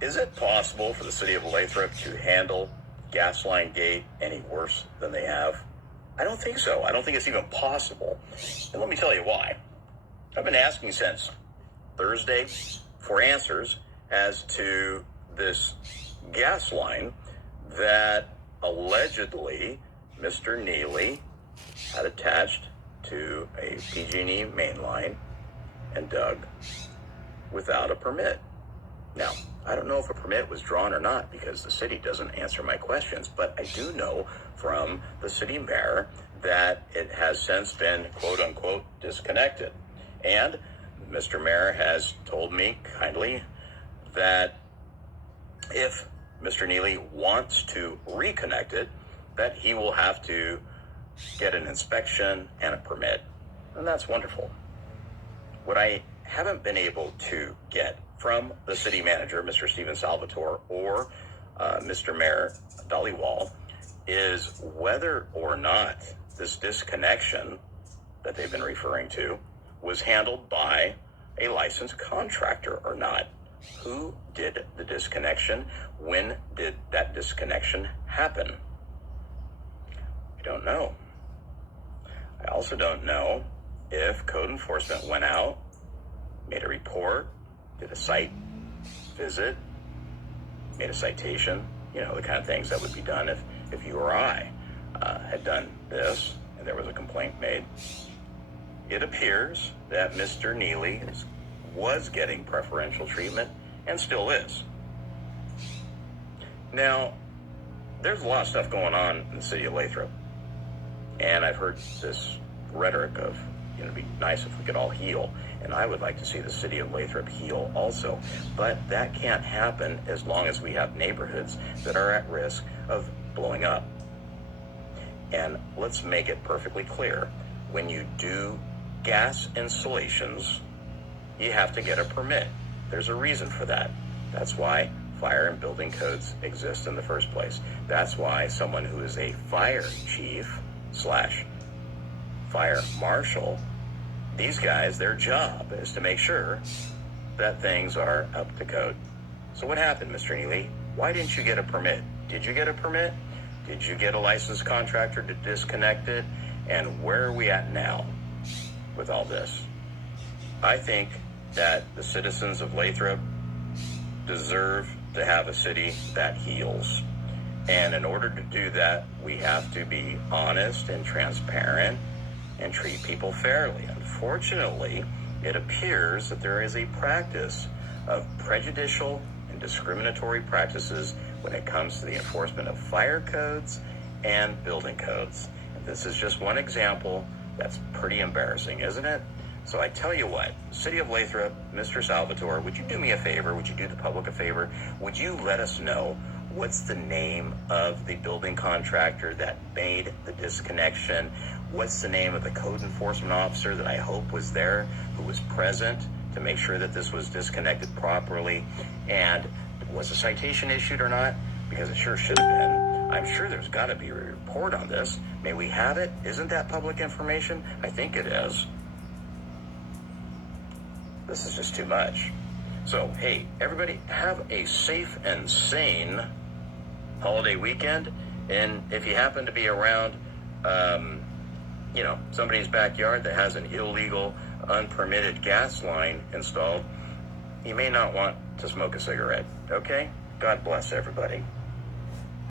Is it possible for the city of Lathrop to handle Gasline Gate any worse than they have? I don't think so. I don't think it's even possible. And let me tell you why. I've been asking since Thursday for answers as to this gas line that allegedly Mr. Neely had attached to a PG&E main line and dug without a permit. Now, I don't know if a permit was drawn or not because the city doesn't answer my questions, but I do know from the city mayor that it has since been, quote unquote, disconnected. And Mr. Mayor has told me kindly that if Mr. Neely wants to reconnect it, that he will have to get an inspection and a permit. And that's wonderful. What I haven't been able to get from the city manager, Mr. Steven Salvatore, or Mr. Mayor Dhaliwal, is whether or not this disconnection that they've been referring to was handled by a licensed contractor or not. Who did the disconnection? When did that disconnection happen? I don't know. I also don't know if code enforcement went out, made a report, did a site visit, made a citation, the kind of things that would be done if you or I had done this and there was a complaint made. It appears that Mr. Neely was getting preferential treatment and still is. Now, there's a lot of stuff going on in the city of Lathrop. And I've heard this rhetoric of, it'd be nice if we could all heal. And I would like to see the city of Lathrop heal also. But that can't happen as long as we have neighborhoods that are at risk of blowing up. And let's make it perfectly clear. When you do gas installations, you have to get a permit. There's a reason for that. That's why fire and building codes exist in the first place. That's why someone who is a fire chief / fire marshal, these guys, their job is to make sure that things are up to code. So what happened, Mr. Neely? Why didn't you get a permit? Did you get a permit? Did you get a licensed contractor to disconnect it? And where are we at now with all this? I think that the citizens of Lathrop deserve to have a city that heals. And in order to do that, we have to be honest and transparent and treat people fairly. Unfortunately, it appears that there is a practice of prejudicial and discriminatory practices when it comes to the enforcement of fire codes and building codes. And this is just one example that's pretty embarrassing, isn't it? So I tell you what, City of Lathrop, Mr. Salvatore, would you do me a favor? Would you do the public a favor? Would you let us know what's the name of the building contractor that made the disconnection? What's the name of the code enforcement officer that I hope was there, who was present to make sure that this was disconnected properly? And was a citation issued or not? Because it sure should have been. I'm sure there's got to be a report on this. May we have it? Isn't that public information? I think it is. This is just too much. So, hey, everybody, have a safe and sane holiday weekend. And if you happen to be around, somebody's backyard that has an illegal, unpermitted gas line installed, you may not want to smoke a cigarette, okay? God bless everybody.